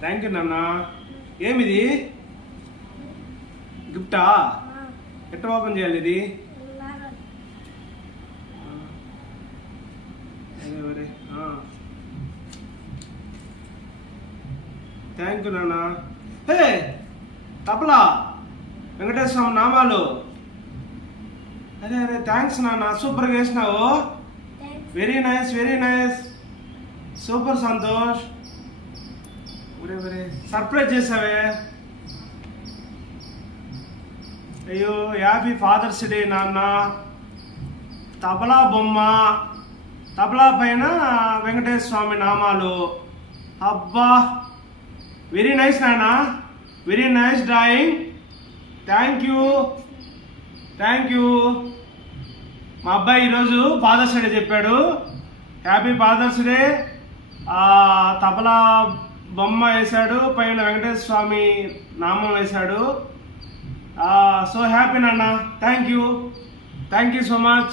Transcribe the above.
Thank you నాన్న. ఏమిది గిఫ్టా? ఎట్లా ఓపెన్ చేయాలి ఇది? థ్యాంక్ యూ నాన్న. హే తబలా వెంకటేశ్వర స్వామి నామాలు. అరే అరే థ్యాంక్స్ నాన్న, సూపర్గా వేసినావు. Very nice, very nice, super Santosh. ఒరే ఒరే సర్ప్రైజ్ చేసావే. అయ్యో హ్యాపీ ఫాదర్స్ డే నాన్న. తబలా బొమ్మ, తబలా పైన వెంకటేశ్వర స్వామి నామాలు. అబ్బా వెరీ నైస్ నాన్న, very nice drawing. Thank you, thank you. మా అబ్బాయి ఈరోజు ఫాదర్స్ డే చెప్పాడు. Happy father's day. తబలా బొమ్మ వేశాడు, పైన వెంకటేశ్వర స్వామి నామం వేశాడు. సో హ్యాపీ నాన్న. Thank you, thank you so much.